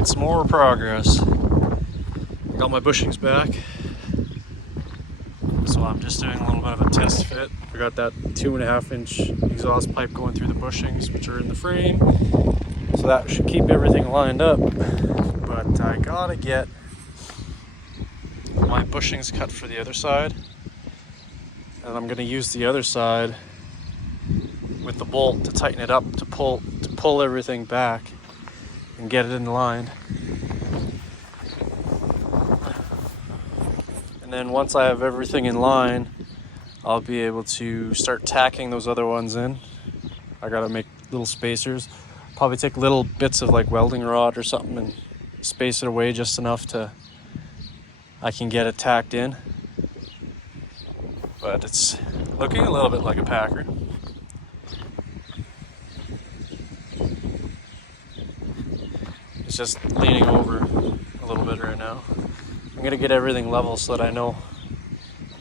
made some more progress. Got my bushings back. So I'm just doing a little bit of a test fit. I got that 2.5 inch exhaust pipe going through the bushings, which are in the frame. So that should keep everything lined up. But I gotta get my bushings cut for the other side. And I'm gonna use the other side with the bolt to tighten it up, to pull everything back and get it in line. And then once I have everything in line, I'll be able to start tacking those other ones in. I gotta make little spacers. Probably take little bits of like welding rod or something and space it away just enough to I can get it tacked in. But it's looking a little bit like a Packer. It's just leaning over a little bit right now. I'm gonna get everything level so that I know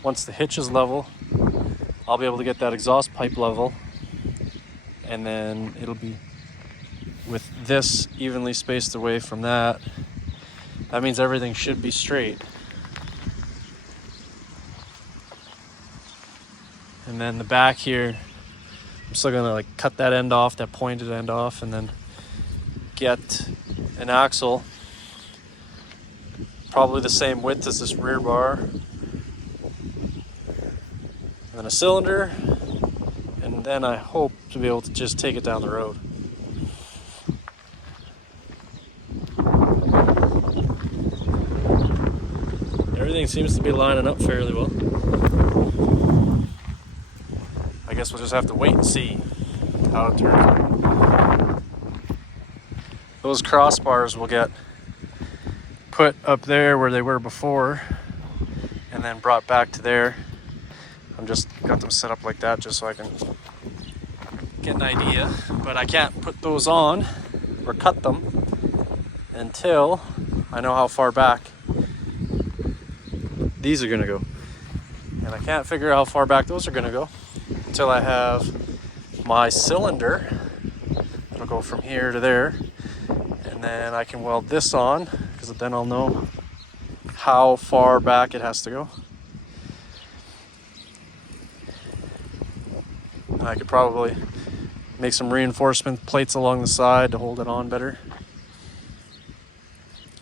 once the hitch is level, I'll be able to get that exhaust pipe level, and then it'll be with this evenly spaced away from that. That means everything should be straight. And then the back here, I'm still gonna like cut that end off, that pointed end off, and then get an axle probably the same width as this rear bar, and then a cylinder, and then I hope to be able to just take it down the road. Everything seems to be lining up fairly well. I guess we'll just have to wait and see how it turns out. Those crossbars will get put up there where they were before and then brought back to there. I'm just got them set up like that just so I can get an idea, but I can't put those on or cut them until I know how far back these are gonna go. And I can't figure out how far back those are gonna go until I have my cylinder. It'll go from here to there, and then I can weld this on, because then I'll know how far back it has to go. And I could probably make some reinforcement plates along the side to hold it on better.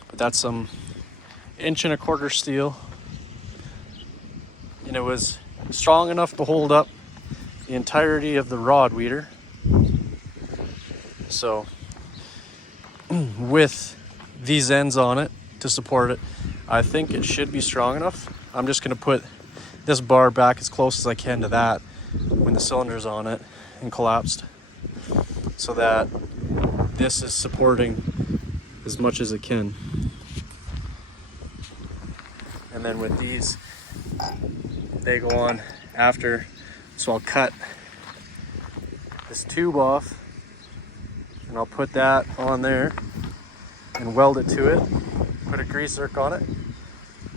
But that's some 1.25 inch steel, and it was strong enough to hold up the entirety of the rod weeder. So with these ends on it to support it, I think it should be strong enough. I'm just going to put this bar back as close as I can to that when the cylinder's on it and collapsed, so that this is supporting as much as it can. And then with these, they go on after, so I'll cut this tube off and I'll put that on there and weld it to it, put a grease zerk on it,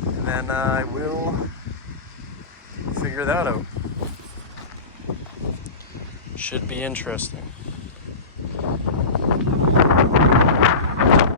and then I will figure that out. Should be interesting.